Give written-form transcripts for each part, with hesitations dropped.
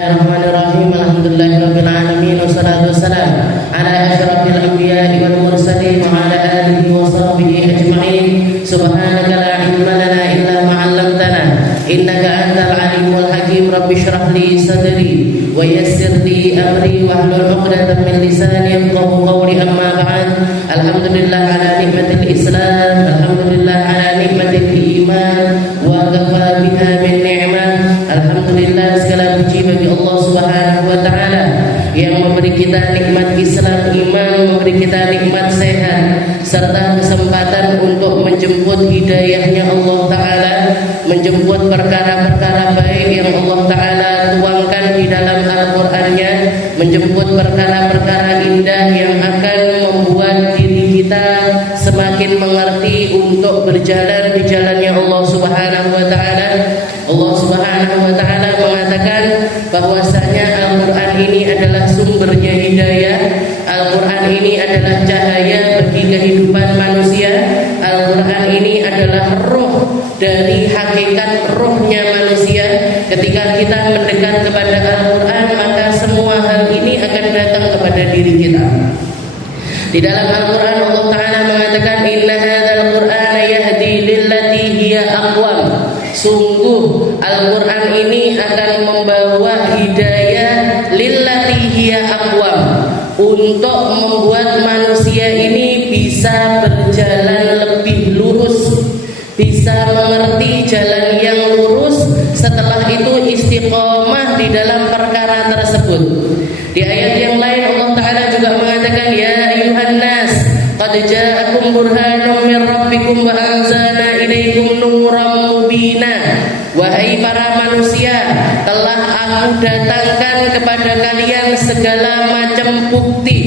Bismillahirrahmanirrahim. Alhamdulillahirabbil alamin wassalatu wassalamu ala asyrafil anbiya'i wal mursalin wa ala alihi wa sahbihi ajma'in. Subhanaka la ilma lana illa ma 'allamtana innaka antal alimul hakim. Rabbi shrah li sadri wa yassir li amri wahlul 'uqdatam min lisani yafqahu qawli. Amma ba'd. Alhamdulillah ala nikmatil Islam, alhamdulillah ala nikmatil iman wa kafa biha min ni'mah. Alhamdulillah, segala puji bagi Allah Subhanahu wa taala yang memberi kita nikmat Islam, iman, memberi kita nikmat sehat serta kesempatan untuk menjemput hidayahnya Allah taala, menjemput perkara-perkara baik yang Allah taala tuangkan di dalam Al-Qur'annya, menjemput perkara-perkara indah yang akan membuat diri kita semakin mengerti untuk berjalan di jalannya Allah Subhanahu wa taala. Allah Subhanahu wa taala mengatakan bahwasanya Al-Qur'an ini adalah sumbernya hidayah. Al-Qur'an ini adalah cahaya bagi kehidupan manusia. Al-Qur'an ini adalah roh dari hakikat rohnya manusia. Ketika kita mendekat kepada Al-Qur'an, maka semua hal ini akan datang kepada diri kita. Di dalam Al-Qur'an Allah taala mengatakan inna hadzal qur'ana yahdi lillati hiya aqwam. Sungguh Al-Qur'an ini akan membawa hidayah lillati hiya aqwam, untuk membuat manusia ini bisa berjalan lebih lurus, bisa mengerti jalan yang lurus, setelah itu istiqomah di dalam perkara tersebut. Di ayat yang lain Allah taala juga mengatakan ya ayuhan nas qad ja'akum burhanun min rabbikum wa anzalna ilaikum nuran mubina. Wahai para manusia, telah aku datangkan kepada kalian segala macam bukti,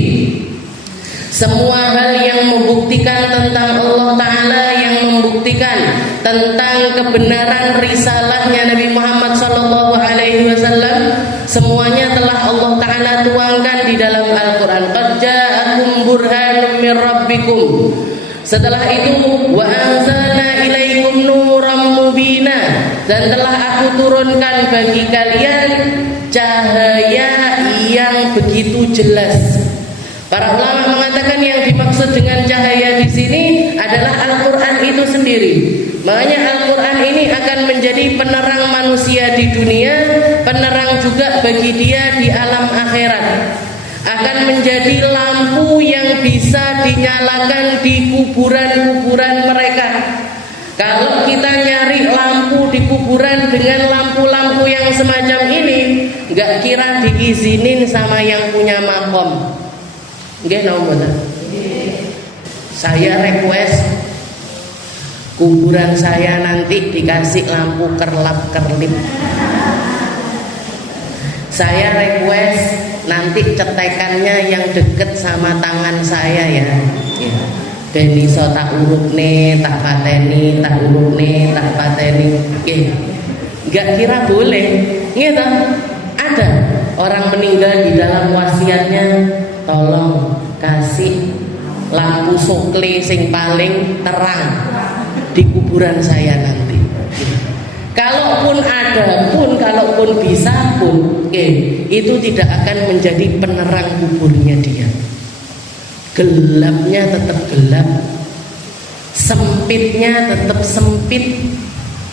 semua hal yang membuktikan tentang Allah taala, yang membuktikan tentang kebenaran risalahnya Nabi Muhammad sallallahu alaihi wasallam, semuanya telah Allah taala tuangkan di dalam Al-Qur'an. Qad ja'akum burhanun min rabbikum. Setelah itu wa anzalna ilaikum nuran mubina, dan telah aku turunkan bagi kalian cahaya yang begitu jelas. Para ulama mengatakan yang dimaksud dengan cahaya di sini adalah Al-Qur'an itu sendiri. Makanya Al-Qur'an ini akan menjadi penerang manusia di dunia, penerang juga bagi dia di alam akhirat. Akan menjadi lampu yang bisa dinyalakan di kuburan-kuburan mereka. Kalau kita nyari lampu di kuburan dengan lampu-lampu yang semacam ini, gak kira diizinin sama yang punya makom. Nggih napa? Saya request kuburan saya nanti dikasih lampu kerlap-kerlip. Saya request nanti cetekannya yang deket sama tangan saya ya. Ben iso tak urupne, tak pateni, tak urupne, tak pateni. Nggih. Enggak kira boleh. Nggih toh? Ada orang meninggal di dalam wasiatnya, tolong kasih lampu sokle sing paling terang di kuburan saya nanti. Kalaupun ada pun, kalaupun bisa pun, itu tidak akan menjadi penerang kuburnya dia. Gelapnya tetap gelap, sempitnya tetap sempit,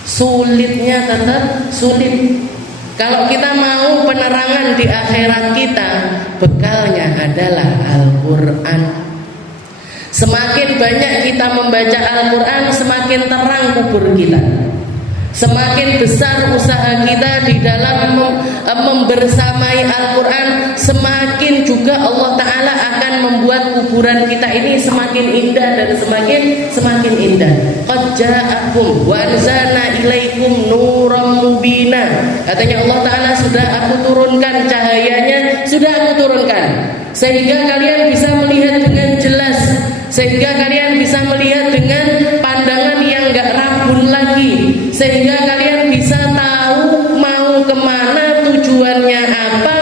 sulitnya tetap sulit. Kalau kita mau penerangan di akhirat kita, bekalnya adalah Al-Qur'an. Semakin banyak kita membaca Al-Qur'an, semakin terang kubur kita. Semakin besar usaha kita di dalam membersamai Al-Qur'an, semakin juga Allah taala akan membuat kuburan kita ini semakin indah dan semakin indah. Qad ja'akum wa anzalna ilaikum nuran mubina. Katanya Allah taala, sudah aku turunkan cahayanya, sudah aku turunkan sehingga kalian bisa melihat dengan jelas, sehingga kalian bisa melihat dengan pandangan yang enggak rabun lagi, sehingga kalian bisa tahu mau kemana, tujuannya apa.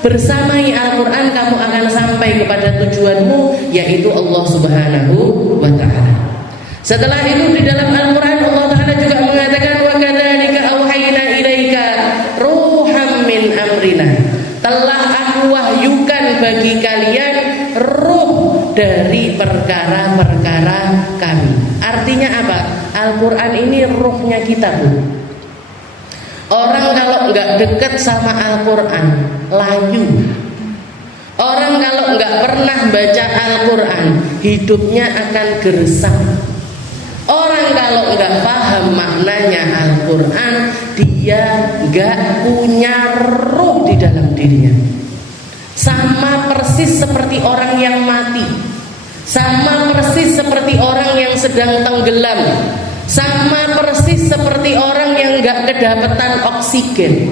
Bersamai Al-Qur'an kamu akan sampai kepada tujuanmu, yaitu Allah Subhanahu wa ta'ala. Setelah itu di dalam Al-Qur'an Allah ta'ala juga mengatakan wa kadzalika auhayna ilaika ruham min amrina. telah aku wahyukan bagi kalian ruh dari perkara-perkara kami. Artinya apa? Al-Quran ini ruhnya kita, Bu. Orang kalau nggak dekat sama Al-Quran layu. Orang kalau nggak pernah baca Al-Quran hidupnya akan gersang. Orang kalau nggak paham maknanya Al-Quran, dia nggak punya ruh di dalam dirinya. Sama persis seperti orang yang mati, sama persis seperti orang yang sedang tenggelam, sama persis seperti orang yang nggak kedapatan oksigen.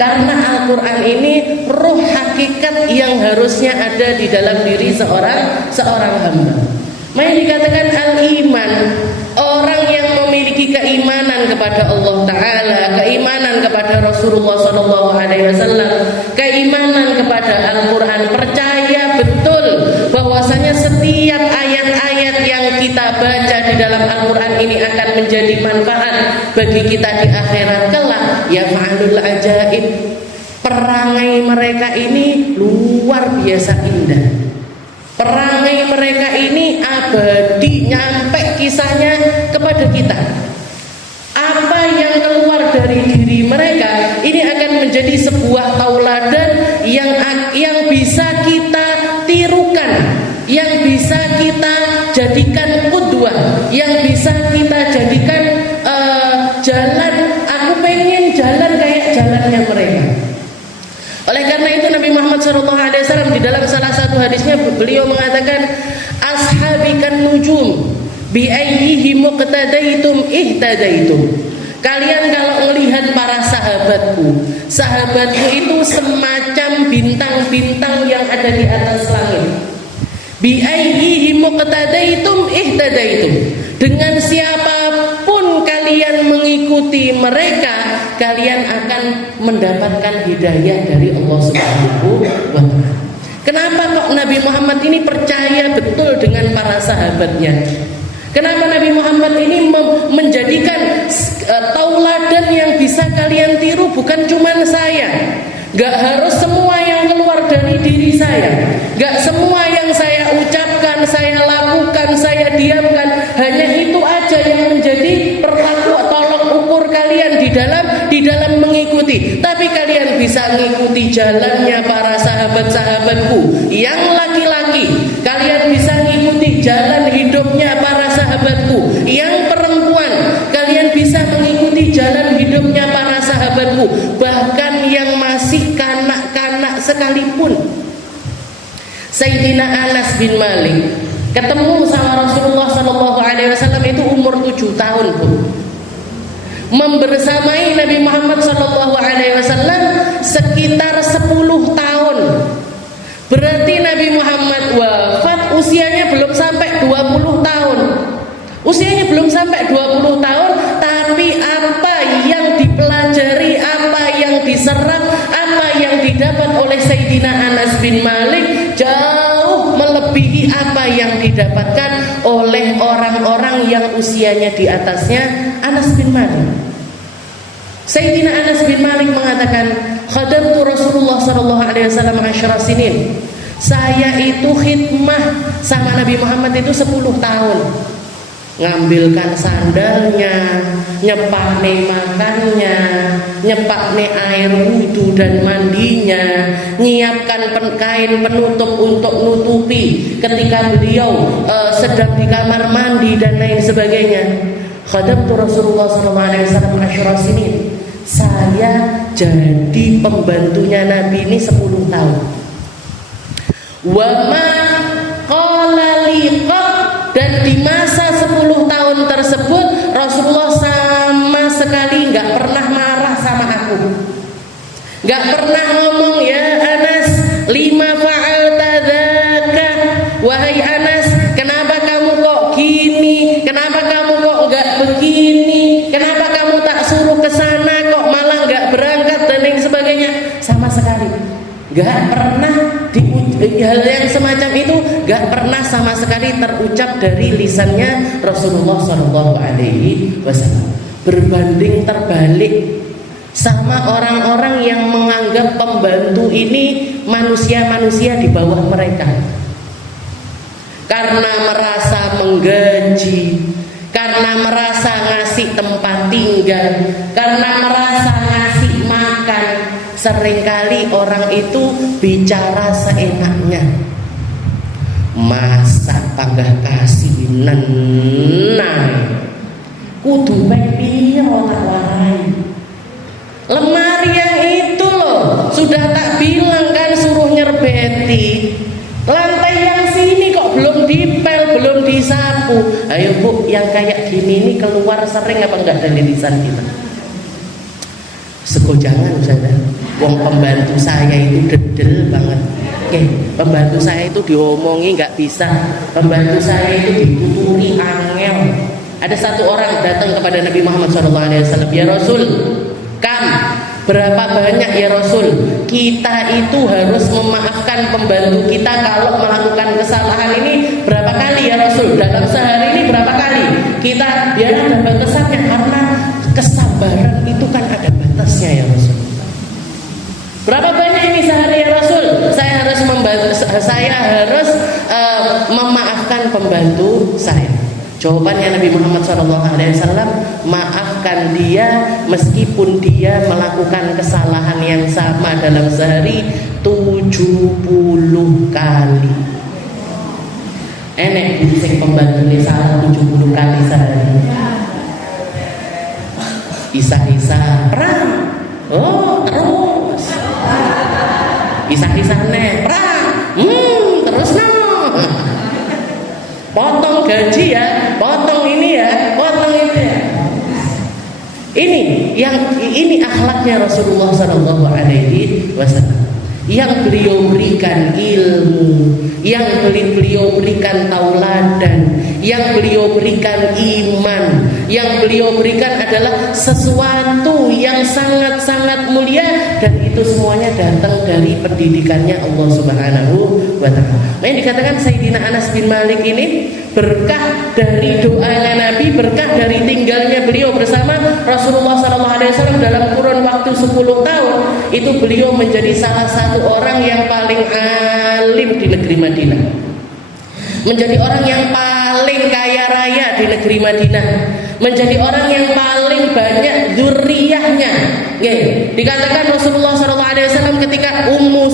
Karena Al-Quran ini ruh hakikat yang harusnya ada di dalam diri seorang hamba. Makanya dikatakan al-iman, orang yang memiliki keimanan kepada Allah Ta'ala, keimanan kepada Rasulullah SAW, keimanan kepada Al-Quran, percaya betul bahwasanya setiap ayat-ayat yang kita baca di dalam Al-Quran ini akan menjadi manfaat bagi kita di akhirat kelak. Ya fa'alul ajaib, perangai mereka ini luar biasa indah. Perangai mereka ini abadi, nyampe kisahnya kepada kita. Apa yang keluar dari diri mereka ini akan menjadi sebuah tauladan yang bisa kita tirukan, yang bisa kita jadikan qudwah, yang bisa kita jadikan jalan. Aku pengen jalan kayak jalannya mereka. Oleh karena itu Nabi Muhammad SAW di dalam salah satu hadisnya beliau mengatakan, ashabikan nujum bi ayyihi muqtadaitum ihtadaitum. Kalian kalau melihat para sahabatku itu semacam bintang-bintang yang ada di atas langit. Bi ayyihi muqtadaitum ihtadaitum. Dengan siapapun kalian mengikuti mereka, kalian akan mendapatkan hidayah dari Allah Subhanahu wa ta'ala. Kenapa kok Nabi Muhammad ini percaya betul dengan para sahabatnya? Kenapa Nabi Muhammad ini menjadikan tauladan yang bisa kalian tiru? Bukan cuma saya, gak harus semua yang keluar dari diri saya, gak semua yang saya ucapkan, saya lakukan, saya diamkan, hanya itu aja yang menjadi perlaku tolok ukur kalian di dalam mengikuti. Tapi kalian bisa mengikuti jalannya para sahabat-sahabatku yang laki-laki, kalian bisa mengikuti jalan hidupnya para sahabatku yang perempuan, kalian bisa mengikuti jalan hidupnya para sahabatku, bahkan yang masih kanak-kanak sekalipun. Sayyidina Anas bin Malik ketemu sama Rasulullah SAW itu umur 7 tahun, Bu. Membersamai Nabi Muhammad SAW sekitar 10 tahun. Berarti Nabi Muhammad wafat usianya belum sampai 20 tahun. Usianya belum sampai 20 tahun, tapi apa yang dipelajari, apa yang diserap, apa yang didapat oleh Sayyidina Anas bin Malik jauh melebihi apa yang didapatkan oleh orang-orang yang usianya di atasnya Anas bin Malik. Sayyidina Anas bin Malik mengatakan, khadamtu Rasulullah SAW 10 sinin. Saya itu khidmah sama Nabi Muhammad itu 10 tahun. Ngambilkan sandalnya, nyepakne makannya, nyepakne air wudhu dan mandinya, nyiapkan kain penutup untuk nutupi ketika beliau sedang di kamar mandi dan lain sebagainya. Khadamtu Rasulullah SAW 10 sinin. Saya jadi pembantunya Nabi ini 10 tahun. Wa ma qala liqab, dan di masa 10 tahun tersebut Rasulullah sama sekali gak pernah marah sama aku, gak pernah ngomong ya Anas lima fa'alta dzaka, wahai Anas kenapa kamu kok gini, kenapa kamu kok gak begini, kenapa kamu tak suruh ke sana kok malah gak berangkat dan lain sebagainya. Sama sekali gak pernah hal yang semacam itu gak pernah sama sekali terucap dari lisannya Rasulullah SAW. Berbanding terbalik, sama orang-orang yang menganggap pembantu ini manusia-manusia di bawah mereka, karena merasa menggaji, karena merasa ngasih tempat tinggal, karena merasa ngasih makan. Seringkali orang itu bicara seenaknya. Masa panggah kasih nenang kudu piro tak warai. Lemari yang itu loh, sudah tak bilang kan suruh nyerbeti. Lantai yang sini kok belum dipel, belum disapu. Ayo Bu, yang kayak gini ini keluar sering apa enggak dari lisan kita? Segojangan saja. Wong pembantu saya itu dedel banget. Oke, pembantu saya itu diomongi nggak bisa. Pembantu saya itu dituturi angel. Ada satu orang datang kepada Nabi Muhammad SAW. Ya Rasul, berapa banyak ya Rasul kita itu harus memaafkan pembantu kita kalau melakukan kesalahan ini? Berapa kali ya Rasul? Dalam sehari ini berapa kali? Kita biar ada batasnya, karena kesabaran itu kan ada batasnya ya Rasul. Berapa banyak ini sehari ya Rasul? Saya harus memaafkan pembantu saya. Jawabannya Nabi Muhammad SAW, maafkan dia meskipun dia melakukan kesalahan yang sama dalam sehari 70 kali. Enek sing pembantu ini salah 70 kali sehari. Isa-isa perang. Oh terus Isa-isane perang. Terus no. Potong gaji ya, potong ini ya, potong itu ya. Ini akhlaknya Rasulullah SAW. Yang beliau berikan ilmu, yang beliau berikan tauladan, yang beliau berikan iman, yang beliau berikan adalah sesuatu yang sangat-sangat mulia, dan itu semuanya datang dari pendidikannya Allah Subhanahu wa Ta'ala. Nah, yang dikatakan Sayyidina Anas bin Malik ini berkah dari doanya Nabi, berkah dari tinggalnya beliau bersama Rasulullah SAW dalam kurun waktu 10 tahun. Itu beliau menjadi salah satu orang yang paling alim di negeri Madinah, menjadi orang yang paling kaya raya di negeri Madinah, menjadi orang yang paling banyak dzurriyyahnya. Dikatakan Rasulullah SAW ketika Ummu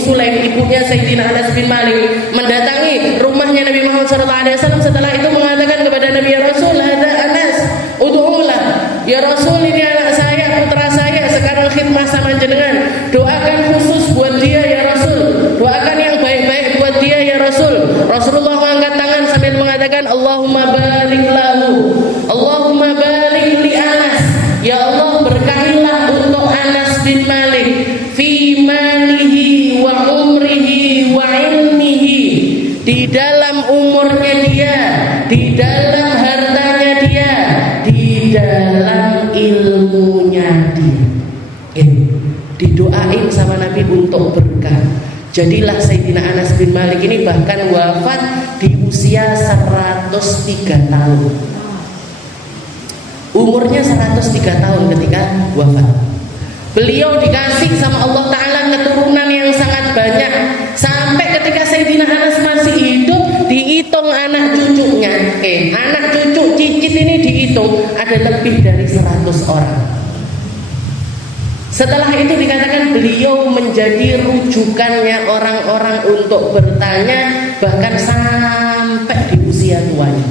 Sulaim, ibunya Sayyidina Anas bin Malik, mendatangi rumahnya Nabi Muhammad SAW, setelah itu mengatakan kepada Nabi, ya Rasul, hada Anas, ud'ulah. Ya Rasul, ini anak saya, putra saya, sekarang khidmah sama jenengan, doakan khusus buat dia ya Rasul, doakan yang baik-baik buat dia ya Rasul. Rasulullah mengangkat tangan sambil mengatakan, Allahumma barik lahu, Allahumma barik li Anas. Ya Allah, berkahilah untuk Anas bin Malik fi malihi wa umrihi wa ilmihi, di dalam umurnya dia, di dalam hartanya dia, di dalam ilmunya dia. Didoain sama Nabi untuk berkah. Jadilah Sayyidina Anas bin Malik ini bahkan wafat di usia 103 tahun. Umurnya 103 tahun ketika wafat. Beliau dikasih sama Allah Ta'ala keturunan yang sangat banyak, sampai ketika Sayyidina Anas masih hidup dihitung anak cucunya. Anak cucu cicit ini dihitung ada lebih dari 100 orang. Setelah itu dikatakan beliau menjadi rujukannya orang-orang untuk bertanya, bahkan sampai di usia tuanya.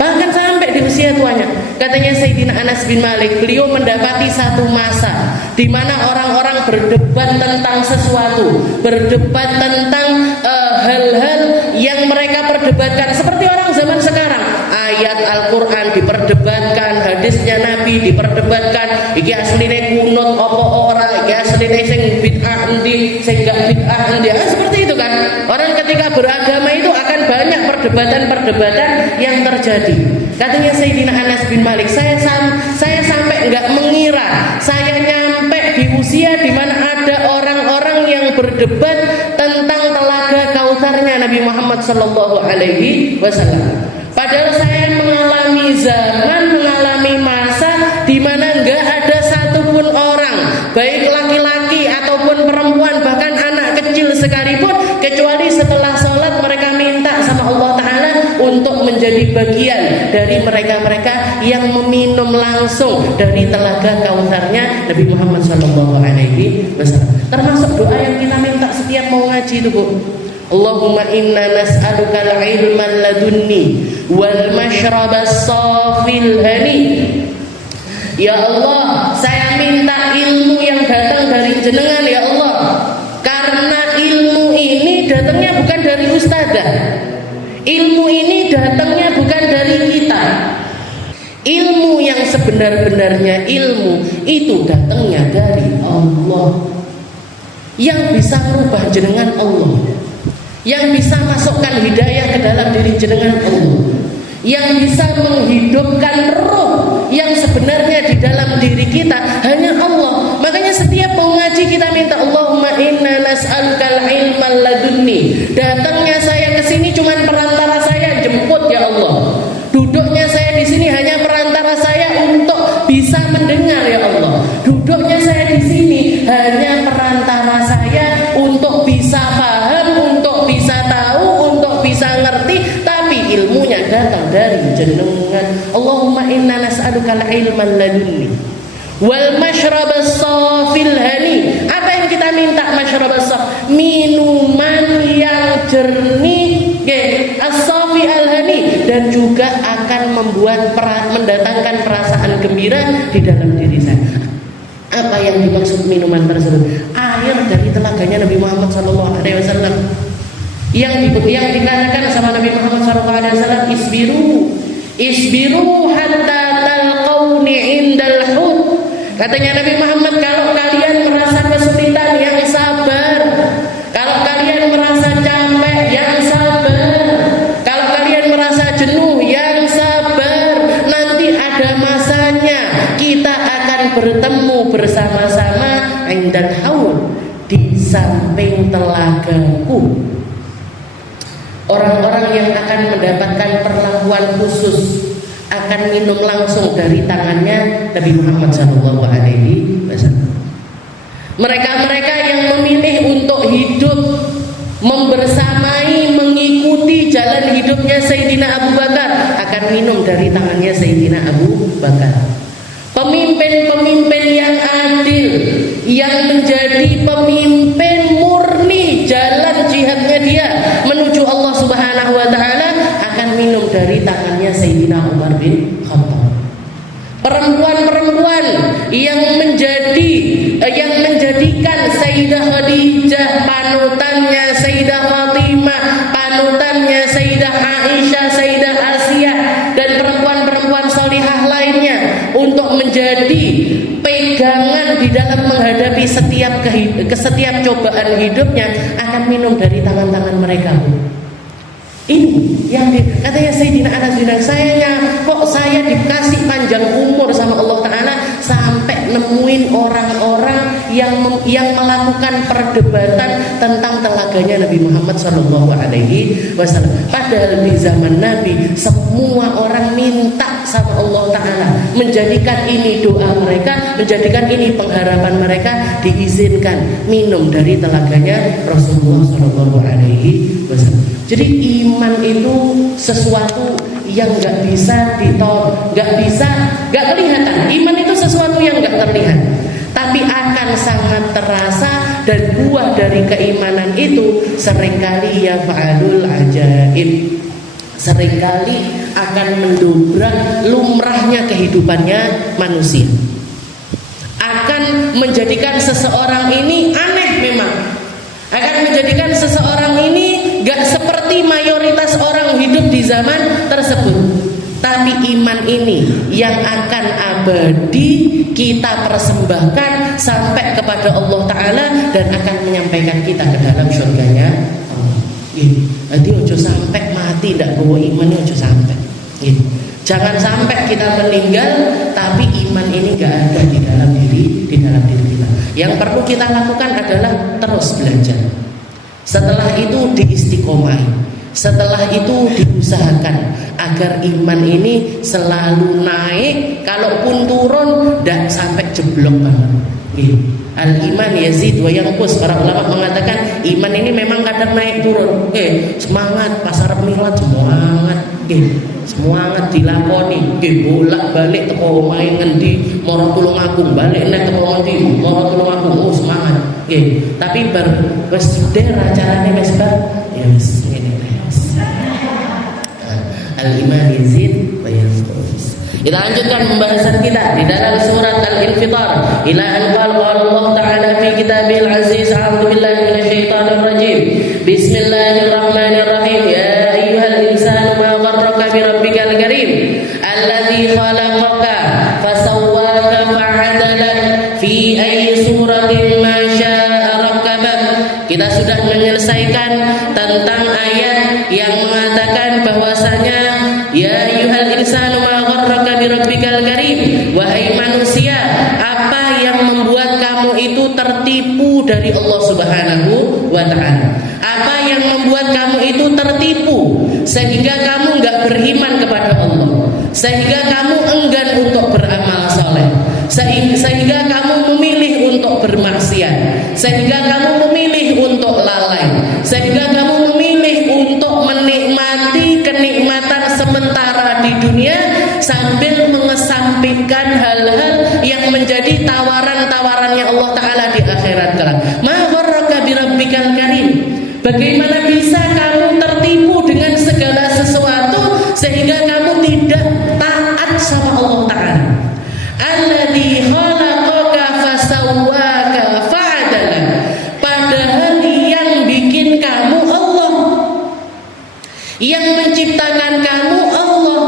Bahkan sampai di usia tuanya. Katanya Sayyidina Anas bin Malik, beliau mendapati satu masa di mana orang-orang berdebat tentang sesuatu, berdebat tentang hal-hal yang mereka perdebatkan seperti orang zaman sekarang. Ayat Al-Quran diperdebatkan, hadisnya Nabi diperdebatkan, iki asline kunut apa ora, iki asline sing bid'ah endi, sing gak bid'ah endi. Seperti itu kan. Orang ketika beragama itu akan banyak perdebatan-perdebatan yang terjadi. Katanya Sayyidina Anas bin Malik, saya sampai enggak mengira saya nyampe di usia di mana ada orang-orang yang berdebat tentang telaga Kautsarnya Nabi Muhammad sallallahu alaihi wasallam. Padahal saya mengalami masa di mana baik laki-laki ataupun perempuan, bahkan anak kecil sekalipun, kecuali setelah sholat mereka minta sama Allah Ta'ala untuk menjadi bagian dari mereka-mereka yang meminum langsung dari telaga Kautsarnya Nabi Muhammad SAW. Termasuk doa yang kita minta setiap mau ngaji itu, Bu. Allahumma inna nas'aluka al-ilman ladunni wal mashrabas safil hani. Ya Allah, saya minta ilmu yang datang dari jenengan ya Allah. Karena ilmu ini datangnya bukan dari ustazah. Ilmu ini datangnya bukan dari kita. Ilmu yang sebenar-benarnya ilmu itu datangnya dari Allah. Yang bisa merubah jenengan Allah, yang bisa masukkan hidayah ke dalam diri jenengan Allah, yang bisa menghidupkan roh yang sebenarnya di dalam diri kita hanya Allah. Makanya setiap mau ngaji kita minta Allahumma inna nas'alukal ilmal ladunni. Datangnya saya ke sini cuman perantara saya jemput ya Allah. Duduknya saya di sini hanya perantara saya untuk bisa mendengar ya Allah. Duduknya saya di sini hanya perantara saya untuk bisa paham, untuk bisa tahu, untuk bisa ngerti, tapi ilmunya datang dari jenengan. Allahumma inna nas'alukal ilman ladunni wal mashrabas safil hani. Apa yang kita minta? Mashrabas saf, minuman yang jernih, as-safi al-hani, dan juga akan mendatangkan perasaan gembira di dalam diri saya. Apa yang dimaksud minuman tersebut? Air dari telaganya Nabi Muhammad SAW. Yang dikatakan sama Nabi Muhammad SAW, isbiru hatta talqauni indal hud. Katanya Nabi Muhammad, kalau kalian merasa kesulitan, yang sabar. Kalau kalian merasa capek, yang sabar. Kalau kalian merasa jenuh, yang sabar. Nanti ada masanya kita akan bertemu bersama-sama indal haud, di samping telagaku. Orang-orang yang akan mendapatkan perlakuan khusus akan minum langsung dari tangannya Nabi Muhammad SAW. Mereka-mereka yang memilih untuk hidup membersamai, mengikuti jalan hidupnya Sayyidina Abu Bakar akan minum dari tangannya Sayyidina Abu Bakar. Pemimpin-pemimpin yang adil, yang menjadi pemimpin murni jalan jihadnya dia menuju Allah Subhanahu wa Ta'ala, akan minum dari tangannya Sayyidina Umar bin Khattab. Perempuan-perempuan yang menjadikan Sayyidah Khadijah panutannya, Sayyidah Fatimah panutannya, Sayyidah Aisyah, Sayyidah Asia, dan perempuan-perempuan solihah lainnya untuk menjadi pegangan di dalam menghadapi setiap cobaan hidupnya, akan minum dari tangan-tangan mereka. Ini yang katanya Sayyidina Anas bilang, saya dikasih panjang umur sama Allah Ta'ala sampai nemuin orang-orang yang melakukan perdebatan tentang telaganya Nabi Muhammad SAW. Padahal di zaman Nabi semua orang minta sama Allah Ta'ala menjadikan ini doa mereka, menjadikan ini pengharapan mereka, diizinkan minum dari telaganya Rasulullah SAW. Jadi iman itu sesuatu yang nggak bisa nggak kelihatan. Iman itu sesuatu yang nggak terlihat, tapi akan sangat terasa, dan buah dari keimanan itu seringkali ya fa'alul ajaib, seringkali akan mendobrak lumrahnya kehidupannya manusia, akan menjadikan seseorang ini aneh, memang akan menjadikan seseorang ini gak seperti mayoritas orang hidup di zaman tersebut. Tapi iman ini yang akan abadi kita persembahkan sampai kepada Allah Ta'ala, dan akan menyampaikan kita ke dalam surganya Allah. Jadi ojo sampai mati ndak bawa iman, ojo sampai. Jangan sampai kita meninggal tapi iman ini gak ada di dalam diri kita. Yang perlu kita lakukan adalah terus belajar. Setelah itu diistiqomahi, setelah itu diusahakan agar iman ini selalu naik. Kalaupun turun, tidak sampai jeblok banget. Al-iman yazid wa yanqus. Para ulama mengatakan iman ini memang kadang naik turun. Semangat pasar milad, semangat semangat dilakoni, bolak-balik teko omahe ngendi, mara Tulungagung, balik neh teko ngendi, mara Tulungagung, semangat. Tapi wis der acarane wis bar, ya wis ngene wis. Al-iman yazid wa yanqus. Kita lanjutkan pembahasan kita di dalam surat Al-Infitar. Ila an qala Allah Ta'ala fi kitabil aziz, a'udzu billahi minasyaitonir rajim. Bismillahirrahmanirrahim. Ya ayyuhal insanu ma gharraka bi rabbikal karim alladzi khalaqaka fasawwaka fa'adalak fi ayyi suratin ma syaa rakkabak. Kita sudah menyelesaikan tentang ayat yang mengatakan bahwasanya ya ayyuhal insanu ma gharraka bi rabbikal karim, wahai manusia, apa yang membuat kamu itu tertipu dari Allah Subhanahu wa taala? Apa yang membuat kamu itu tertipu sehingga kamu enggak beriman kepada Allah, sehingga kamu enggan untuk beramal soleh, sehingga kamu memilih untuk bermaksiat, sehingga kamu memilih untuk lalai, sehingga kamu memilih untuk menikmati kenikmatan sementara di dunia sambil mengesampingkan hal-hal yang menjadi tawaran-tawarannya Allah Ta'ala di akhirat kelak. Ma gharraka bi rabbikal karim. Bagaimana bisa kamu tertipu dengan segala sesuatu sehingga kamu tidak taat sama Allah Ta'ala? Alladzi khalaqaka fasawwaka fa'adalak. Padahal yang bikin kamu Allah, yang menciptakan kamu Allah,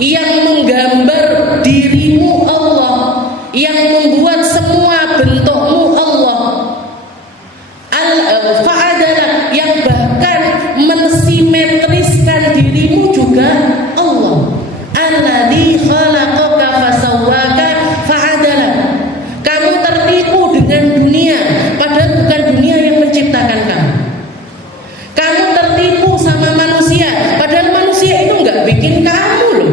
yang menggambar dirimu Allah, yang membuat semua bentukmu Allah. Fa'adalak, yang bahkan mensimetriskan dirimu juga Allah. Alladzi khalaqaka fasawwaka fa'adalak. Kamu tertipu dengan dunia, padahal bukan dunia yang menciptakan kamu. Kamu tertipu sama manusia, padahal manusia itu enggak bikin kamu loh.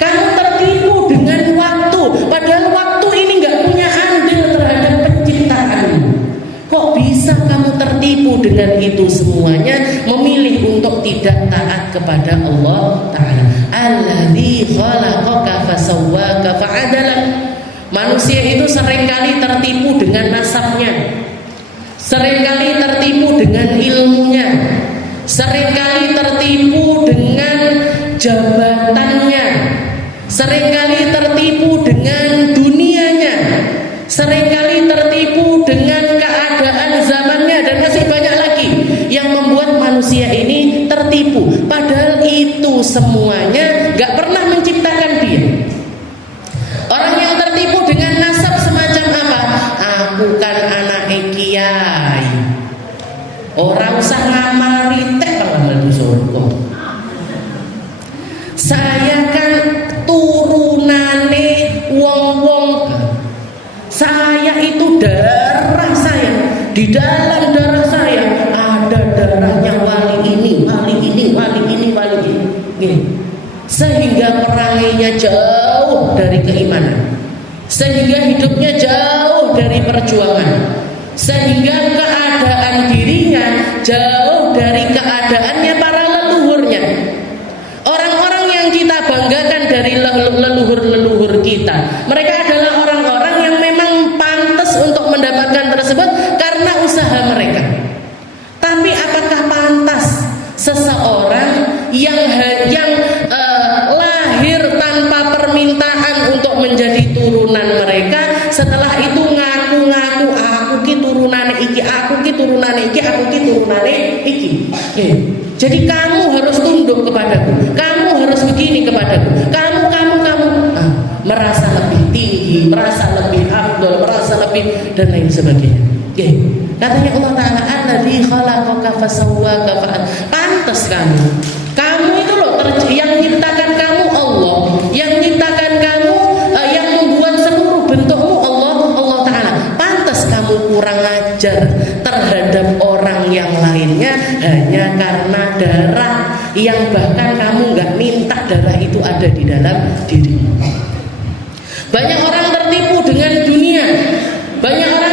Kamu tertipu dengan waktu, padahal waktu ini enggak punya andil terhadap penciptaanmu. Kok bisa kamu tertipu dengan itu semuanya, memilih untuk tidak taat kepada Allah Ta'ala? Alladzi khalaqaka fasawwaka fa'adalak. Manusia itu seringkali tertipu dengan nasabnya, seringkali tertipu dengan ilmunya, seringkali tertipu dengan jabatannya, seringkali tertipu dengan dunianya, seringkali tertipu dengan keadaan zamannya, dan masih banyak lagi yang membuat manusia ini tertipu. Padahal itu semuanya gak pernah menciptakan dia. Orang yang tertipu dengan nasab semacam apa? Aku kan anak kiai, orang usah ngamari teh kalau di surga. Saya kan turunane wong-wong. Saya itu darah saya, di dalam darah saya ada darahnya wali ini, wali ini, wali ini, wali ini. Sehingga peranginya jauh dari keimanan, sehingga hidupnya jauh dari perjuangan, sehingga keadaan dirinya jauh dari keadaannya para leluhurnya. Orang-orang yang kita banggakan dari leluhur-leluhur kita, mereka adalah orang-orang yang memang pantas untuk mendapatkan tersebut karena usaha mereka. Tapi apakah pantas seseorang yang lahir tanpa permintaan untuk menjadi turunan mereka, setelah itu ngaku-ngaku aku ki turunane iki, aku ki turunane iki, aku ki turunane iki. Jadi kamu harus tunduk kepadaku, kamu harus begini kepadaku, kamu merasa lebih tinggi, merasa lebih afdal, merasa lebih dan lain sebagainya. Katanya Allah Ta'ala, alladzi khalaqaka fasawwaka fa'adalak. Pantas kamu itu loh, yang menciptakan kamu Allah, yang menciptakan kamu, yang membuat seluruh bentukmu Allah Ta'ala. Pantas kamu kurang ajar terhadap orang yang lainnya hanya karena darah yang bahkan kamu gak minta darah itu ada di dalam dirimu. Banyak orang tertipu dengan dunia, banyak orang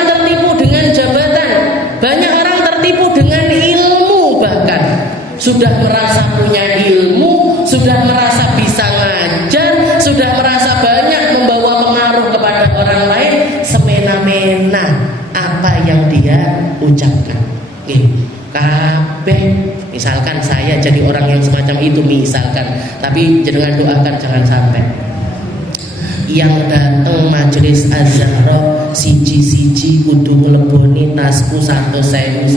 sudah merasa punya ilmu, sudah merasa bisa ngajar, sudah merasa banyak membawa pengaruh kepada orang lain, semena-mena apa yang dia ucapkan. Kabeh, misalkan saya jadi orang yang semacam itu misalkan, tapi jangan doakan jangan sampai yang datang majelis azhar siji-siji kudu ngleboni tasku 100.000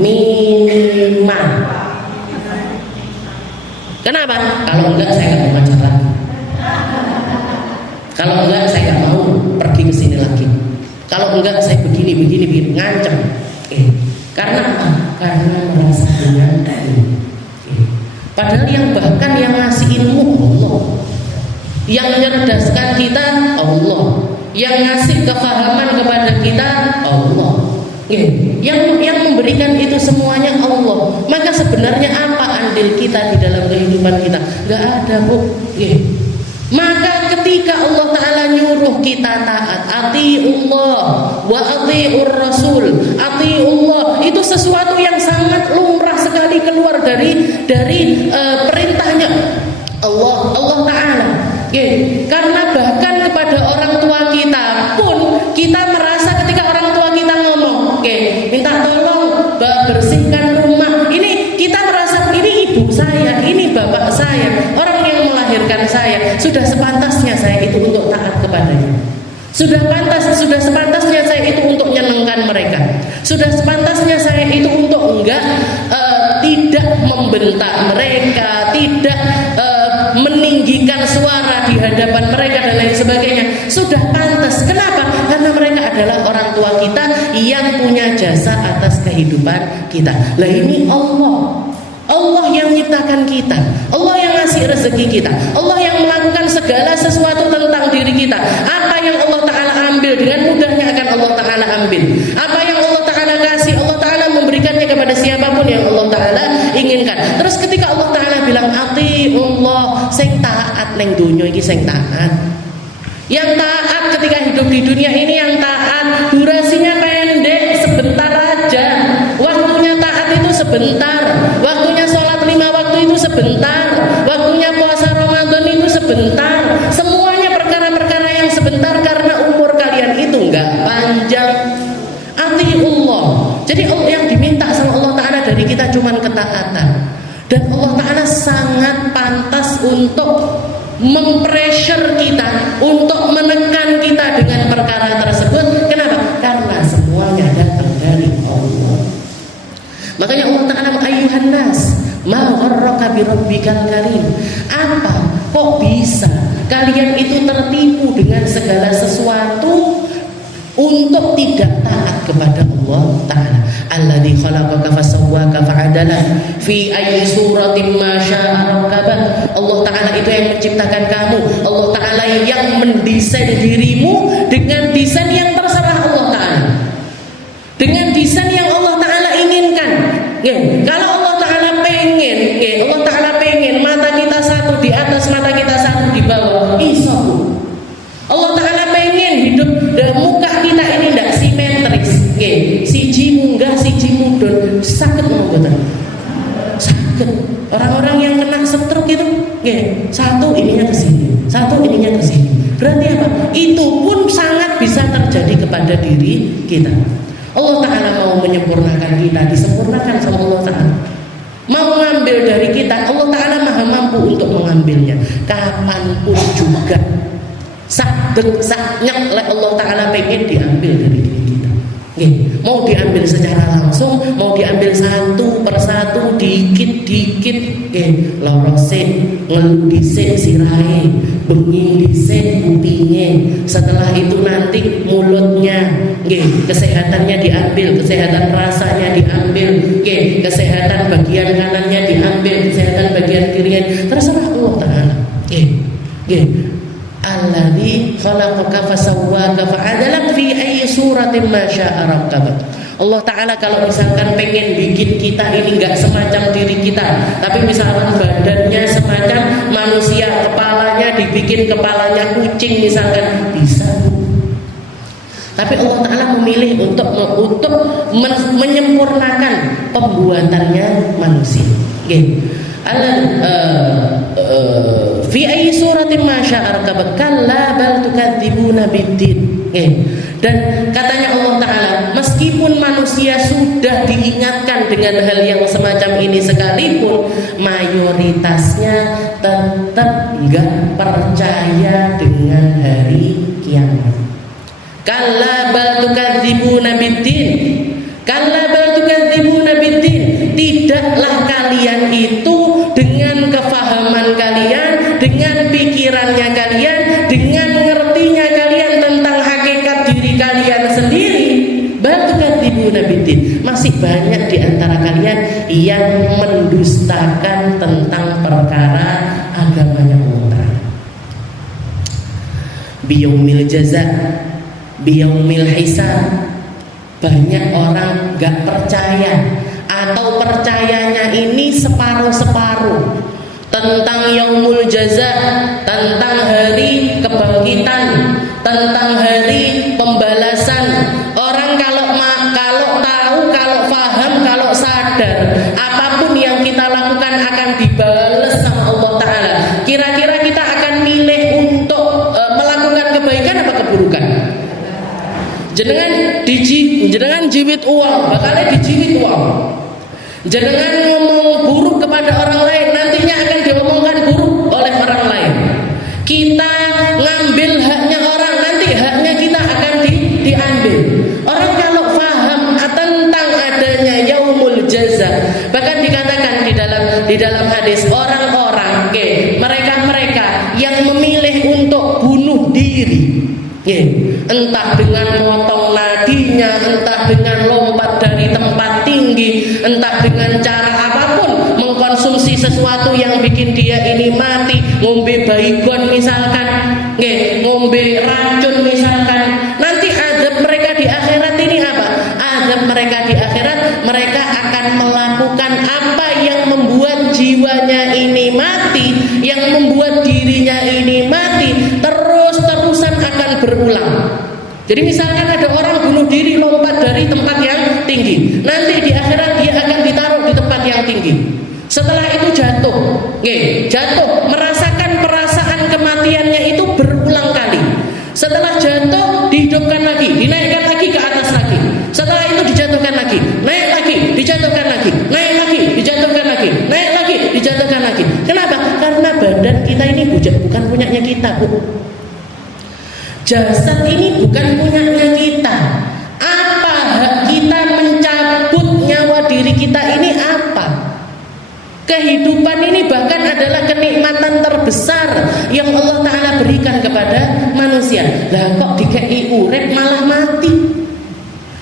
minimal. Kenapa? Kalau enggak saya nggak mau ngajar lagi. Kalau enggak saya nggak mau pergi ke sini lagi. Kalau enggak saya begini ngancam. Karena apa? Karena merasa punya ilmu. Padahal yang bahkan yang ngasih ilmu Allah, yang menyerdaskan kita Allah, yang ngasih kefahaman kepada kita Allah, yang memberikan itu semuanya Allah. Maka sebenarnya apa andil kita di dalam kehidupan kita? Gak ada, Bu. Maka ketika Allah Ta'ala nyuruh kita taat, ati'ullah wa ati'ur rasul, ati'ullah, itu sesuatu yang sangat lumrah sekali keluar dari perintahnya Allah Ta'ala. Karena bahkan kepada orang tua kita pun kita merasa ketika orang tua kita ngomong, minta tolong bersihkan rumah, ini kita merasa ini ibu saya, ini bapak saya, orang yang melahirkan saya, sudah sepantasnya saya itu untuk taat kepadanya. Sudah sepantasnya saya itu untuk menyenangkan mereka. Sudah sepantasnya saya itu untuk tidak membentak mereka, tidak meninggikan suara di hadapan mereka dan lain sebagainya. Sudah pantas. Kenapa? Karena mereka adalah orang tua kita yang punya jasa atas kehidupan kita. Lah ini Allah yang menciptakan kita, Allah yang ngasih rezeki kita, Allah yang melakukan segala sesuatu tentang diri kita. Apa yang Allah Ta'ala ambil dengan mudahnya akan Allah Ta'ala ambil. Apa yang Allah Ta'ala kasih, Allah Ta'ala memberikannya kepada siapapun yang Allah Ta'ala inginkan. Terus ketika Allah Ta'ala bilang ati'ullah, sing taat neng dunya iki sing taat. Yang taat ketika hidup di dunia ini, yang taat durasinya pendek, sebentar aja. Waktunya taat itu sebentar. Waktunya sholat 5 waktu itu sebentar. Waktunya puasa Ramadan itu sebentar. Semuanya perkara-perkara yang sebentar karena umur kalian itu enggak panjang. Atiullah. Jadi yang diminta sama Allah Ta'ala dari kita cuma ketaatan. Dan Allah Ta'ala sangat pantas untuk mempressure kita, untuk menekan kita dengan perkara tersebut. Kenapa? Karena semuanya datang dari Allah. Makanya Allah Ta'ala ayyuhan nas ma gharraka bi rabbikal karim. Apa? Kok bisa kalian itu tertipu dengan segala sesuatu untuk tidak taat kepada Allah Ta'ala? Alladzi khalaqaka fasawwaka fa'adala fi ayyi suratin ma syaa rakkabak. Allah Ta'ala itu yang menciptakan kamu. Allah Ta'ala yang mendesain dirimu dengan desain yang terserah Allah Ta'ala, dengan desain yang Allah Ta'ala inginkan. Kalau Allah Ta'ala pengen, Allah Ta'ala pengen mata kita satu di atas, mata kita satu di bawah, iso. Allah Ta'ala pengen hidup dan muka kita ini tidak simetris, siji munggah siji mudun, sakit mboten? Sakit. Orang-orang yang kena stroke itu, satu ininya ke sini, satu ininya ke sini. Berarti apa? Itu pun sangat bisa terjadi kepada diri kita. Allah Ta'ala mau menyempurnakan kita, disempurnakan sama Allah Ta'ala. Mau ngambil dari kita, Allah Ta'ala maha mampu untuk mengambilnya kapanpun juga. Saknyak Allah Ta'ala pengen diambil dari diri kita. Mau diambil secara langsung, mau diambil satu persatu, dikit-dikit. Lorose ngeluh dhisik sirahe, bengi dhisik kupinge. Setelah itu nanti mulutnya, kesehatannya diambil, kesehatan rasanya diambil, kesehatan bagian kanannya diambil, kesehatan bagian kirinya terserah Allah Ta'ala. Alladzi khalaqaka fasawwaka fa'adalak fi ayyi suratin ma syaa rakkabak. Allah Ta'ala kalau misalkan pengen bikin kita ini enggak semacam diri kita, tapi misalkan badannya semacam manusia, kepalanya dibikin kepalanya kucing misalkan, bisa. Tapi Allah Ta'ala memilih untuk menyempurnakan pembuatannya manusia. Fi ayyi suratin ma syaa rakabak kalla bal tukadzibuna biddin. Dan katanya Allah Ta'ala, meskipun manusia sudah diingatkan dengan hal yang semacam ini sekalipun, mayoritasnya tetap enggak percaya dengan hari kiamat. Kalla bal tukadzibuna biddin. Kalla bal tukadzibuna biddin. Tidaklah kalian itu dengan kefahaman kalian, dengan pikirannya kalian, dengan ngertinya kalian tentang hakikat diri kalian sendiri, bal tukadzibuna biddin. Masih banyak di antara kalian yang mendustakan tentang perkara agamanya Allah. Biyaumil jaza, biyaumil hisab. Banyak orang gak percaya atau percayanya ini separuh-separuh tentang yaumul jaza, tentang hari kebangkitan, tentang hari pembalasan. Orang kalau tahu, kalau paham, kalau sadar, apapun yang kita lakukan akan dibalas sama Allah Ta'ala. Kira-kira kita akan milih untuk melakukan kebaikan apa keburukan? Jenengan jiwit uang, bakalnya dijiwit uang. Jenengan ngomong buruk kepada orang lain, nantinya akan diomongkan buruk oleh orang lain. Kita ngambil haknya orang, nanti haknya kita akan diambil. Orang kalau paham tentang adanya yaumul jaza, bahkan dikatakan di dalam hadis, orang-orang mereka yang memilih untuk bunuh diri, entah dengan motong nadinya, entah dengan lompat dari tempat tinggi, entah dengan cara apapun, mengkonsumsi sesuatu yang bikin dia ini mati, ngombe baygon misalkan, ngombe racun misalkan. Nanti azab mereka di akhirat ini apa? Azab mereka di akhirat, mereka akan melakukan apa yang membuat jiwanya ini mati, yang membuat dirinya ini mati, terus-terusan akan berulang. Jadi misalkan ada orang bunuh diri, lompat dari tempat yang tinggi, nanti di akhirat dia akan ditaruh di tempat yang tinggi. Setelah itu jatuh, merasakan perasaan kematiannya itu berulang kali. Setelah jatuh, dihidupkan lagi, dinaikkan lagi ke atas lagi. Setelah itu dijatuhkan lagi, naik lagi, dijatuhkan lagi, naik lagi, dijatuhkan lagi, naik lagi, dijatuhkan lagi. Kenapa? Karena badan kita ini bukan punyanya kita, Bu. Jasad ini bukan punyanya kita. Apa hak kita mencabut nyawa diri kita ini apa? Kehidupan ini bahkan adalah kenikmatan terbesar yang Allah Ta'ala berikan kepada manusia. Lah kok dikei urip malah mati?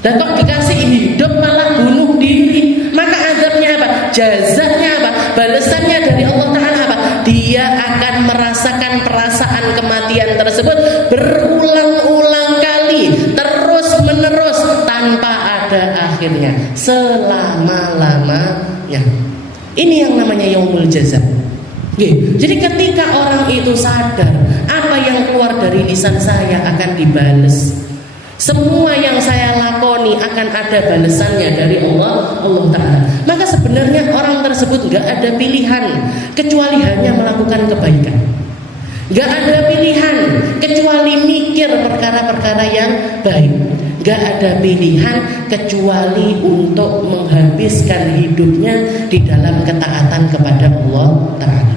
Lah kok dikasih hidup malah bunuh diri? Maka azabnya apa? Jazanya apa? Balasannya dari Allah Ta'ala apa? Dia akan merasakan perasaan kematian tersebut berulang-ulang kali, terus menerus, tanpa ada akhirnya, selama-lamanya. Ini yang namanya yaumul jaza. Jadi ketika orang itu sadar, apa yang keluar dari lisan saya akan dibales. Semua yang saya lakoni akan ada balasannya dari Allah Ta'ala. Maka sebenarnya orang tersebut gak ada pilihan kecuali hanya melakukan kebaikan. Gak ada pilihan kecuali mikir perkara-perkara yang baik. Gak ada pilihan kecuali untuk menghabiskan hidupnya di dalam ketaatan kepada Allah Ta'ala.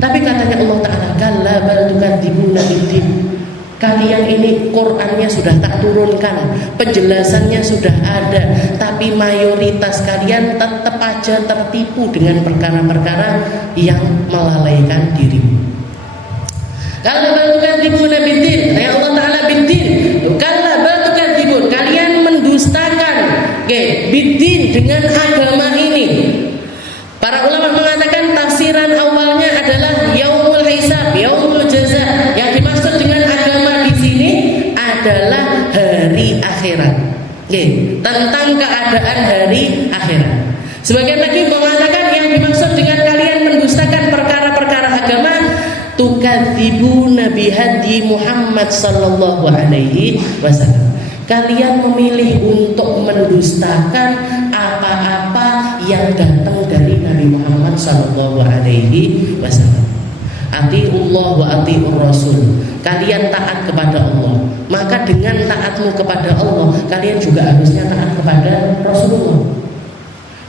Tapi katanya Allah Ta'ala, kalla bal tukadzibuna biddin. Kalian ini Qur'annya sudah tak turunkan, penjelasannya sudah ada, tapi mayoritas kalian tetap aja tertipu dengan perkara-perkara yang melalaikan dirimu. Kalau tukadzibuna biddin, ya Allah Ta'ala biddin, kalau tukadzibun, kalian mendustakan biddin dengan agama ini. Para ulama mengatakan tafsiran awalnya adalah yaumul hisab, yaumul jaza. Yang dimaksud dengan agama di sini adalah hari akhirat. Tentang keadaan hari akhirat. Sebagian lagi mengatakan yang dimaksud dengan kalian mendustakan perkara-perkara agama, tukadzibuna bihadyi Muhammad sallallahu alaihi wasallam. Kalian memilih untuk mendustakan apa-apa yang datang dari Nabi Muhammad sallallahu alaihi wasallam. Atiullah wa atiur rasul. Kalian taat kepada Allah, maka dengan taatmu kepada Allah, kalian juga harusnya taat kepada Rasulullah.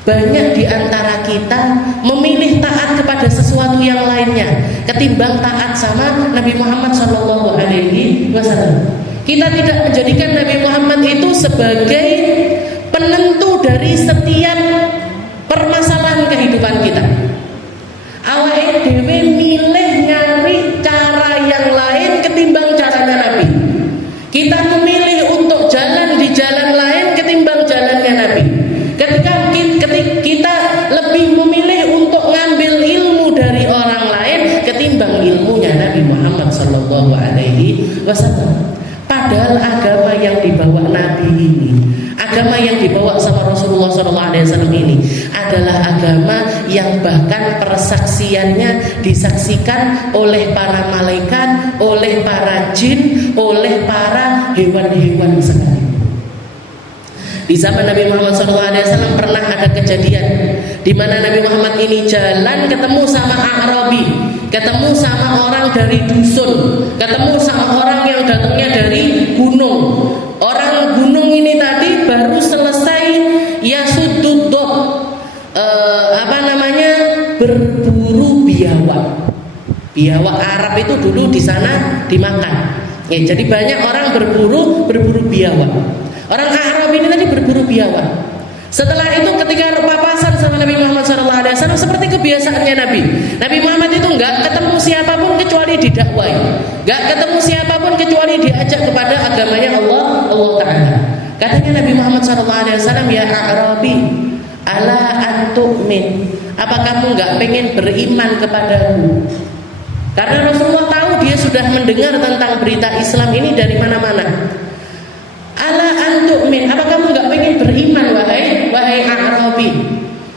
Banyak di antara kita memilih taat kepada sesuatu yang lainnya ketimbang taat sama Nabi Muhammad sallallahu alaihi wasallam. Kita tidak menjadikan Nabi Muhammad itu sebagai penentu dari setiap permasalahan kehidupan kita. Awake dhewe milih nyari cara yang lain ketimbang caranya Nabi. Kita memilih untuk jalan di jalan lain ketimbang jalannya Nabi. Ketika kita lebih memilih untuk ngambil ilmu dari orang lain ketimbang ilmunya Nabi Muhammad sallallahu alaihi wasallam. Padahal agama yang dibawa Nabi ini, agama yang dibawa sama Rasulullah SAW ini adalah agama yang bahkan persaksiannya disaksikan oleh para malaikat, oleh para jin, oleh para hewan-hewan sekali. Di zaman Nabi Muhammad SAW pernah ada kejadian di mana Nabi Muhammad ini jalan ketemu sama Arabi, ketemu sama orang dari dusun, ketemu sama orang yang datangnya dari gunung. Orang gunung ini tadi baru selesai yasuddud, berburu biawak. Biawak Arab itu dulu di sana dimakan. Ya, jadi banyak orang berburu biawak. Orang Arab ini tadi berburu biawak. Setelah itu ketika papasan sama Nabi Muhammad SAW seperti kebiasaannya Nabi. Nabi Muhammad itu enggak ketemu siapapun kecuali didakwai, enggak ketemu siapapun kecuali diajak kepada agamanya Allah Ta'ala. Katanya Nabi Muhammad SAW, ya Arabi, ala antu'min, apa kamu enggak pengen beriman kepadaku? Karena Rasulullah tahu dia sudah mendengar tentang berita Islam ini dari mana-mana. Ala antu'min, apa kamu enggak pengen beriman wahai Arabi?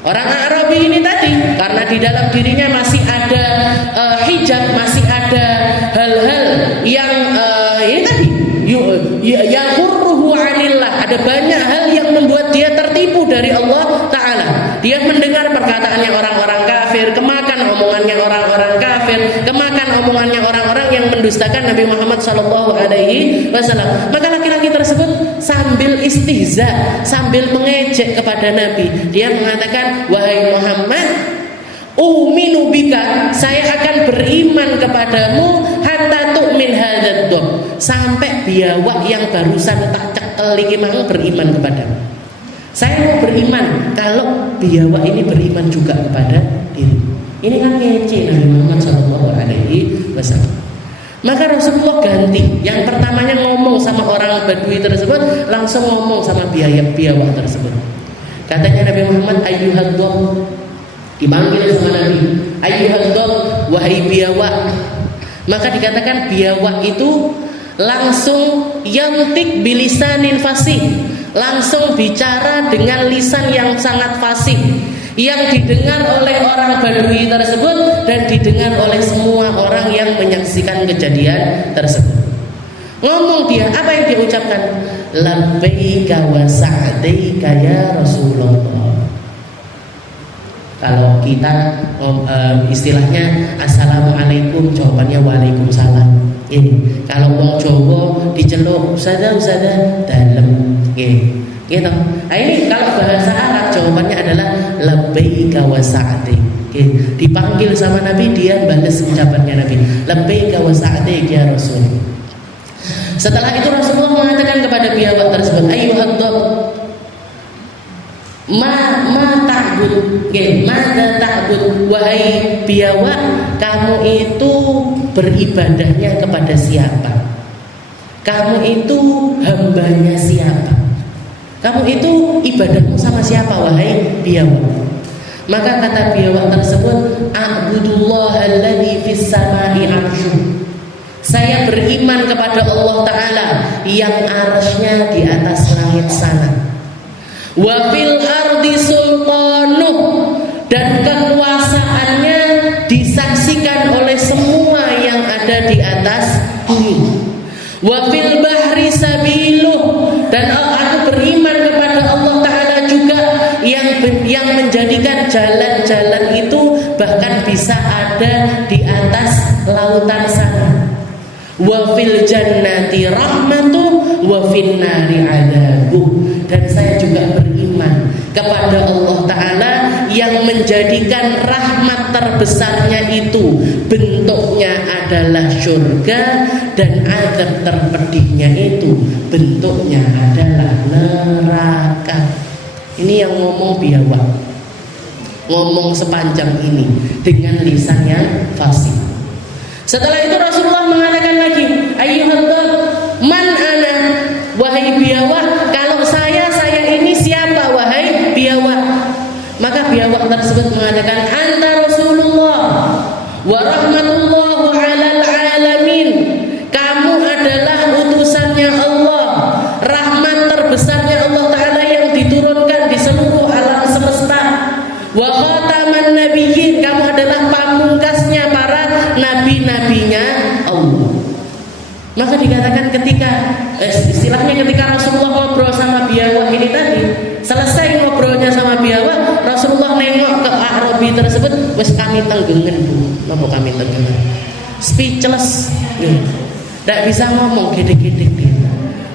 Orang Arabi ini tadi karena di dalam dirinya masih ada hijab, masih ada hal-hal yang ini tadi yaqurruhu anillah, ada banyak hal yang membuat dia tertipu dari Allah Ta'ala. Dia mendengar perkataannya orang-orang kafir, kemakan omongannya orang-orang kafir, kemakan omongannya orang-orang yang mendustakan Nabi Muhammad SAW. Maka laki-laki tersebut sambil istihza, sambil mengejek kepada Nabi, dia mengatakan, wahai Muhammad, uminu bika, saya akan beriman kepadamu hatta tu'min hadzal, sampai biawak yang barusan tak cekel iki mang beriman kepadamu. Saya mau beriman kalau biawak ini beriman juga kepada diri. Ini kan ngece Nabi Muhammad SAW. Maka Rasulullah ganti. Yang pertamanya ngomong sama orang Badui tersebut, langsung ngomong sama biawak tersebut. Katanya Nabi Muhammad, ayyuhad-dhab, dipanggil sama Nabi, ayyuhad-dhab, wahai biawak. Maka dikatakan biawak itu langsung yantik bilisanin fasih, langsung bicara dengan lisan yang sangat fasih, yang didengar oleh orang Badui tersebut dan didengar oleh semua orang yang menyaksikan kejadian tersebut. Ngomong dia, apa yang dia ucapkan? Labbaika wa sa'daika ya Rasulullah. Kalau kita istilahnya assalamualaikum, jawabannya waalaikumsalam. Kalau wong Jawa diceluk usada dalem. Gitu. Nah, ini kalau bahasa Arab jawabannya adalah labbaika wa sa'daik. Dipanggil sama Nabi, dia balas ucapannya Nabi, labbaika wa sa'daik ya Rasul. Setelah itu Rasulullah mengatakan kepada biawak tersebut, ayyuhad-dhab, ma ta'bud, mada ta'bud, wahai biawak, kamu itu beribadahnya kepada siapa? Kamu itu hambanya siapa? Kamu itu ibadahmu sama siapa wahai biawak? Maka kata biawak tersebut, a'budullah alladzi fis samai 'arsy. Saya beriman kepada Allah Ta'ala yang arsy-Nya di atas langit sana. Wa fil ardi sultanuh, dan kekuasaannya disaksikan oleh semua yang Wa fil bahri sabiluh, dan aku beriman kepada Allah Ta'ala juga yang menjadikan jalan-jalan itu bahkan bisa ada di atas lautan sana. Wa fil jannati rahmatu wa fin nari adabu, dan saya juga beriman kepada Allah Ta'ala yang menjadikan rahmat terbesarnya itu bentuknya adalah surga, dan azab terpedihnya itu bentuknya adalah neraka. Ini yang ngomong biawak, ngomong sepanjang ini dengan lisan yang fasih. Setelah itu Rasulullah mengatakan lagi, ayyuhal dhab, man ana, wahai biawak, kalau saya ini siapa wahai biawak? Maka biawak tersebut mengatakan, anta Rasulullah wa rahmatullahu alal alamin, kamu adalah utusannya Allah, rahmat terbesarnya Allah Ta'ala yang diturunkan di seluruh alam semesta. Wa khataman nabiyyin, kamu adalah pamungkasnya para nabi-nabinya Allah. Maka dikatakan istilahnya ketika Rasulullah ngobrol sama biawak ini tadi, selesai ngobrolnya sama biawak, Rasulullah nengok ke Arabi tersebut, wes kami tenggengen bu, apa kami tenggengen, speechless, tidak bisa ngomong, gede-gede.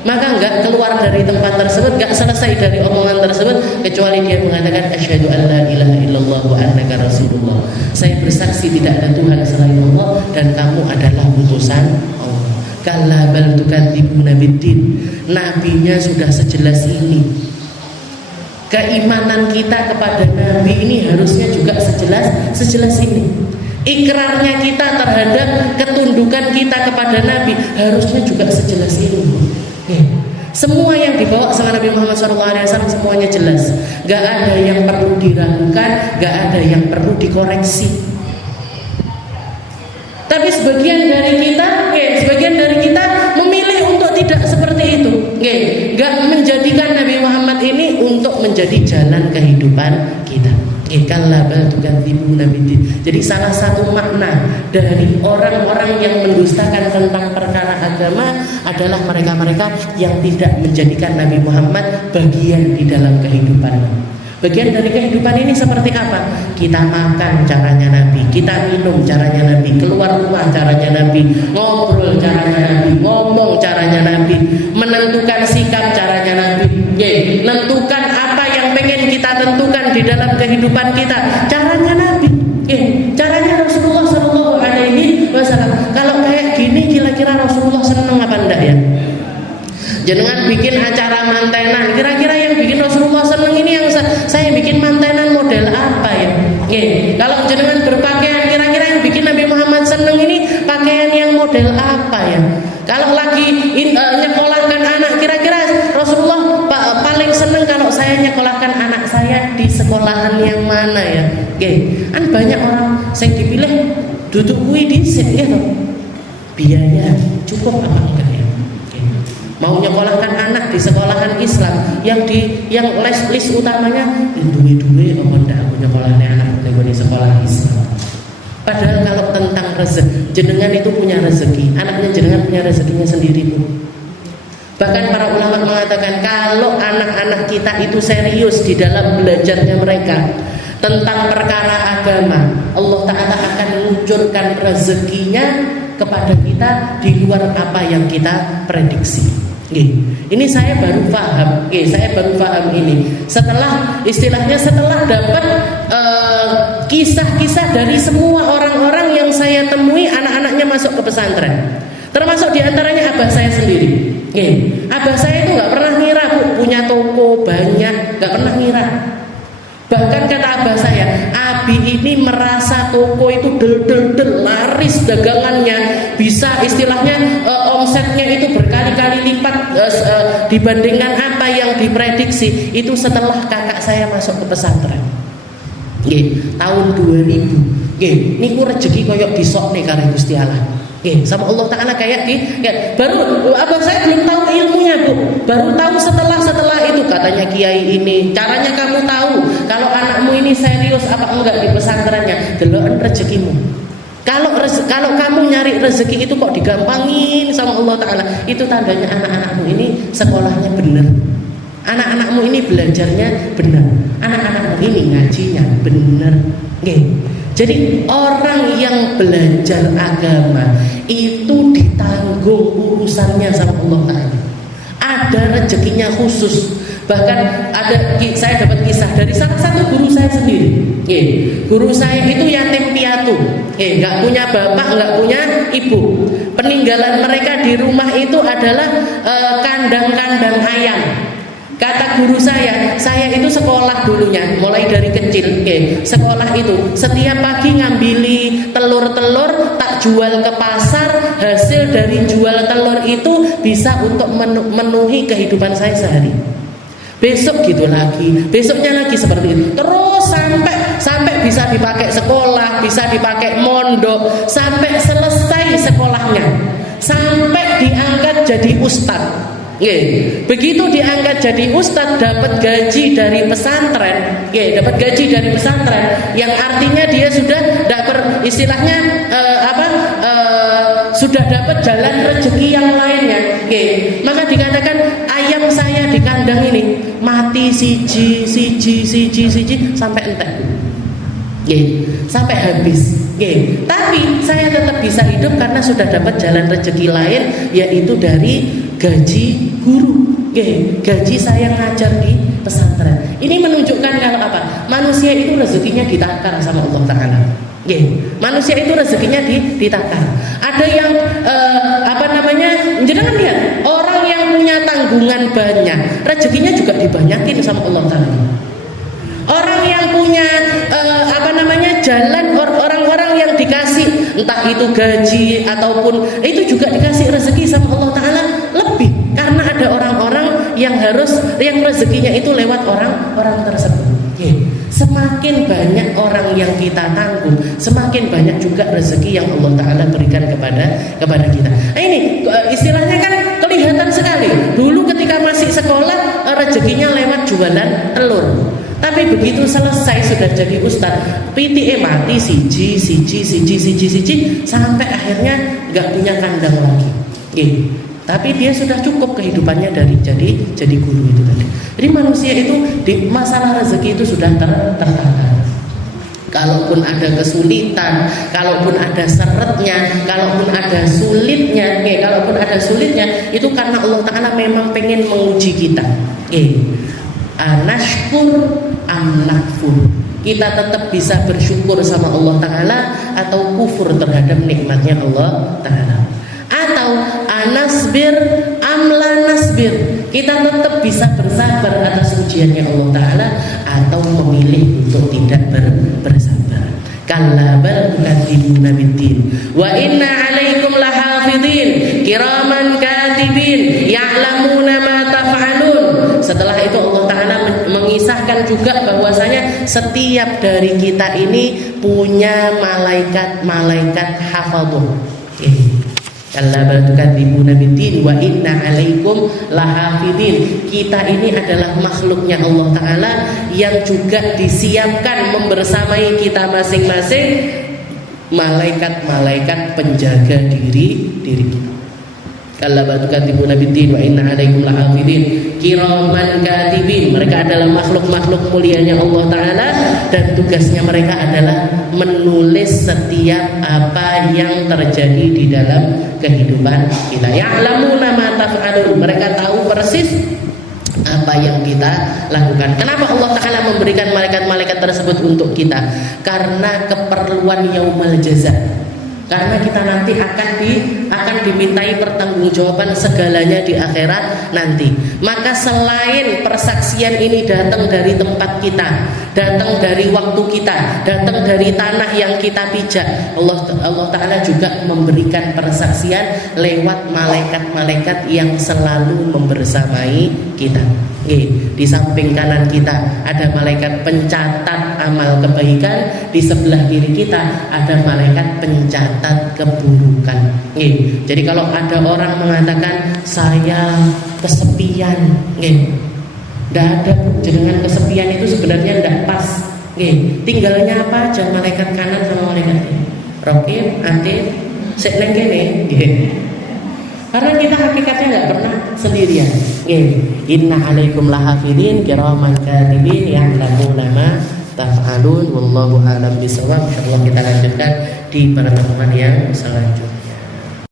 Maka enggak keluar dari tempat tersebut, enggak selesai dari omongan tersebut kecuali dia mengatakan asyhadu an la ilaha illallah wa annaka rasulullah. Saya bersaksi tidak ada Tuhan selain Allah dan kamu adalah utusan Allah. Kalla bal tukadzibuna biddin. Nabinya sudah sejelas ini. Keimanan kita kepada nabi ini harusnya juga sejelas ini. Ikrarnya kita terhadap ketundukan kita kepada nabi harusnya juga sejelas ini. Semua yang dibawa sama Nabi Muhammad SAW semuanya jelas, gak ada yang perlu diragukan, gak ada yang perlu dikoreksi. Tapi sebagian dari kita memilih untuk tidak seperti itu, gak menjadikan Nabi Muhammad ini untuk menjadi jalan kehidupan kita. Jadi salah satu makna dari orang-orang yang mendustakan tentang perkara agama adalah mereka-mereka yang tidak menjadikan Nabi Muhammad bagian di dalam kehidupan. Bagian dari kehidupan ini seperti apa? Kita makan caranya Nabi, kita minum caranya Nabi, keluar rumah caranya Nabi, ngobrol caranya Nabi, ngomong caranya Nabi, menentukan sikap caranya Nabi, menentukan apa yang pengen kita tentukan di dalam kehidupan kita caranya Nabi, caranya Rasulullah SAW. Kalau kayak gini kira-kira Rasulullah seneng apa enggak ya? Jenengan bikin acara mantenan, kira-kira yang bikin Rasulullah seneng ini yang saya bikin mantenan model apa ya? Kalau jenengan berpakaian, kira-kira yang bikin Nabi Muhammad seneng ini pakaian yang model apa ya? Kalau lagi nyekolahkan anak, kira-kira Rasulullah paling seneng kalau saya nyekolahkan anak saya di sekolahan yang mana ya? Kan banyak orang yang dipilih duduk kui di sini gitu. Biaya cukup apa enggak ya? Mau nyekolahkan anak di sekolahan Islam yang les utamanya duwe apa ndak aku nyekolahne anak di sekolah Islam. Padahal kalau tentang rezeki, jenengan itu punya rezeki, anaknya jenengan punya rezekinya sendiri Bu. Bahkan para ulama mengatakan kalau anak-anak kita itu serius di dalam belajarnya mereka tentang perkara agama, Allah Ta'ala akan mengucurkan rezekinya kepada kita di luar apa yang kita prediksi. Ini saya baru paham. Saya baru paham ini setelah dapat kisah-kisah dari semua orang-orang yang saya temui anak-anaknya masuk ke pesantren. Termasuk diantaranya abah saya sendiri. Abah saya itu nggak pernah ngira Bu punya toko banyak, nggak pernah ngira. Bahkan kata abah saya, Abi ini merasa toko itu del laris dagangannya, bisa istilahnya omsetnya itu berkali-kali lipat dibandingkan apa yang diprediksi. Itu setelah kakak saya masuk ke pesantren. Tahun 2000. Niku rezeki koyok disok nih karo Gusti Allah. Sama Allah Ta'ala kayak baru abah saya belum tahu ilmunya Bu, baru tahu setelah itu katanya kiai ini caranya kamu tahu kalau anakmu ini serius apa enggak di pesantrennya, deloken rezekimu. Kalau kamu nyari rezeki itu kok digampangin sama Allah Ta'ala, itu tandanya anak-anakmu ini sekolahnya benar, anak-anakmu ini belajarnya benar, anak-anakmu ini ngajinya benar. Jadi orang yang belajar agama itu ditanggung urusannya sama Allah Ta'ala, ada rezekinya khusus. Bahkan saya dapat kisah dari salah satu guru saya sendiri. Guru saya itu yatim piatu, nggak punya bapak, nggak punya ibu. Peninggalan mereka di rumah itu adalah kandang-kandang ayam. Kata guru saya itu sekolah dulunya, mulai dari kecil. Sekolah itu setiap pagi ngambili telur-telur, tak jual ke pasar. Hasil dari jual telur itu bisa untuk memenuhi kehidupan saya sehari. Besok gitu lagi, besoknya lagi seperti itu. Terus sampai bisa dipakai sekolah, bisa dipakai mondok, sampai selesai sekolahnya, sampai diangkat jadi ustadz. Begitu diangkat jadi ustadz, dapat gaji dari pesantren, dapat gaji dari pesantren, yang artinya dia sudah istilahnya sudah dapat jalan rezeki yang lainnya. Maka dikatakan ayam saya di kandang ini mati siji sampai entek, sampai habis. Tapi saya tetap bisa hidup karena sudah dapat jalan rezeki lain, yaitu dari gaji guru. Gaji saya ngajar di pesantren. Ini menunjukkan kalau apa? Manusia itu rezekinya ditakar sama Allah Ta'ala. Manusia itu rezekinya ditakar. Ada yang jangan lihat orang yang punya tanggungan banyak, rezekinya juga dibanyakin sama Allah Ta'ala. Orang yang punya jalan, orang-orang yang dikasih entah itu gaji ataupun itu juga dikasih rezeki sama Allah Ta'ala lebih, karena ada orang-orang yang rezekinya itu lewat orang-orang tersebut. Semakin banyak orang yang kita tanggung, semakin banyak juga rezeki yang Allah Ta'ala berikan kepada kita. Ini istilahnya kan kelihatan sekali. Dulu ketika masih sekolah rezekinya lewat jualan telur. Tapi begitu selesai sudah jadi ustadz, PTE mati siji sampai akhirnya nggak punya kandang lagi. Tapi dia sudah cukup kehidupannya dari jadi guru itu tadi. Jadi manusia itu di masalah rezeki itu sudah tertata. Kalaupun ada kesulitan, kalaupun ada seretnya, kalaupun ada sulitnya, itu karena Allah Ta'ala memang pengen menguji kita. Anashkur am nakfur, kita tetap bisa bersyukur sama Allah Ta'ala atau kufur terhadap nikmatnya Allah Ta'ala, atau anasbir amla nasbir, kita tetap bisa bersabar atas ujiannya Allah Ta'ala atau memilih untuk tidak bersabar. Kalla bal tukadzibuna biddin wa inna 'alaikum lahafidhin kiraman katibin ya'lamuna ma taf'alun. Setelah itu Allah Ta'ala mengisahkan juga bahwasanya setiap dari kita ini punya malaikat hafadhun. Kalla bal tukadzibuna biddin wa inna 'alaikum lahafidhin. Kita ini adalah makhluknya Allah Ta'ala yang juga disiapkan membersamai kita masing-masing malaikat-malaikat penjaga diri kita. Kalla bal tukadzibuna biddin wa inna 'alaikum lahafidhin kiraman katibin. Mereka adalah makhluk-makhluk mulianya Allah Ta'ala dan tugasnya mereka adalah menulis setiap apa yang terjadi di dalam kehidupan kita. Ya'lamuna ma taf'alun, mereka tahu persis apa yang kita lakukan. Kenapa Allah Ta'ala memberikan malaikat-malaikat tersebut untuk kita? Karena keperluan yaumul jaza. Karena kita nanti akan dimintai pertanggungjawaban segalanya di akhirat nanti. Maka selain persaksian ini datang dari tempat kita, datang dari waktu kita, datang dari tanah yang kita pijak, Allah Ta'ala juga memberikan persaksian lewat malaikat-malaikat yang selalu membersamai kita. Di samping kanan kita ada malaikat pencatat amal kebaikan, di sebelah kiri kita ada malaikat pencatat keburukan. Jadi kalau ada orang mengatakan saya kesepian, tidak ada, dengan kesepian itu sebenarnya tidak pas. Tinggalnya apa aja malaikat kanan sama malaikat kiri. Rokib, Atid, sek neng kene, karena kita hakikatnya nggak pernah sendirian. Inna alaikum lahafidin kiraman katibin ya'lamuna ma taf'alun wallahu a'lam bishawab. Insyaallah kita lanjutkan di pertemuan yang selanjutnya.